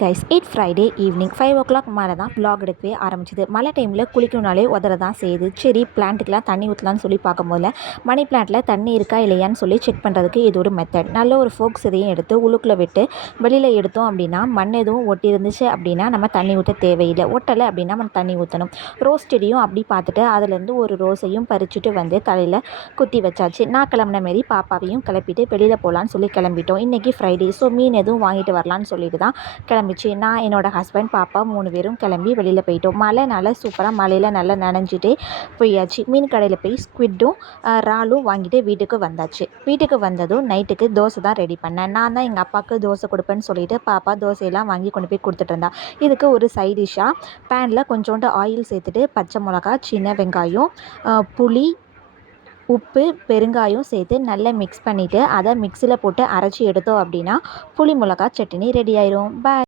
Guys it Friday evening 5 o'clock மேலே தான் vlog எடுக்கவே ஆரம்பிச்சிது. மழை டைமில் குளிக்கணுனாலே உதற தான் செய்யுது. சரி பிளான்ட்டுக்கெலாம் தண்ணி ஊற்றலான்னு சொல்லி பார்க்கும்போது மணி பிளான்ட்டில் தண்ணி இருக்கா இல்லையான்னு சொல்லி செக் பண்ணுறதுக்கு இது ஒரு மெத்தட். நல்ல ஒரு ஃபோக்ஸ் இதையும் எடுத்து உள்ளுக்குள்ளே விட்டு வெளியில் எடுத்தோம் அப்படின்னா மண் எதுவும் ஒட்டி இருந்துச்சு அப்படின்னா நம்ம தண்ணி ஊற்ற தேவையில்லை. ஒட்டலை அப்படின்னா நம்ம தண்ணி ஊற்றணும். ரோஸ் செடியும் அப்படி பார்த்துட்டு அதுலேருந்து ஒரு ரோஸையும் பறிச்சுட்டு வந்து தலையில் குத்தி வச்சாச்சு. நான் கிளம்புன மாரி பாப்பாவையும் கிளப்பிட்டு வெளியில் போகலான்னு சொல்லி கிளம்பிட்டோம். இன்றைக்கி ஃப்ரைடே, ஸோ மீன் எதுவும் வாங்கிட்டு வரலான்னு சொல்லிட்டு தான் கிளம்பிச்சு. நான் என்னோடய ஹஸ்பண்ட் பாப்பா 3 பேரும் கிளம்பி வெளியில் போயிட்டோம். மழைனால சூப்பராக மழையில் நல்லா நனைஞ்சிட்டே போயாச்சு. மீன் கடையில் போய் ஸ்குவிட்டும் இறாலும் வாங்கிட்டு வீட்டுக்கு வந்தாச்சு. வீட்டுக்கு வந்ததும் நைட்டுக்கு தோசை தான் ரெடி பண்ணேன். நான் தான் எங்கள் அப்பாவுக்கு தோசை கொடுப்பேன்னு சொல்லிட்டு பாப்பா தோசையெல்லாம் வாங்கி கொண்டு போய் கொடுத்துட்டு இருந்தா. இதுக்கு ஒரு சைட் டிஷ்ஷாக பேனில் கொஞ்சோண்டு ஆயில் சேர்த்துட்டு பச்சை மிளகா, சின்ன வெங்காயம், புளி, உப்பு, பெருங்காயம் சேர்த்து நல்லா மிக்ஸ் பண்ணிவிட்டு அதை மிக்சியில் போட்டு அரைச்சி எடுத்தோம் அப்படின்னா புளி மிளகா சட்னி ரெடி ஆயிரும். பாய்.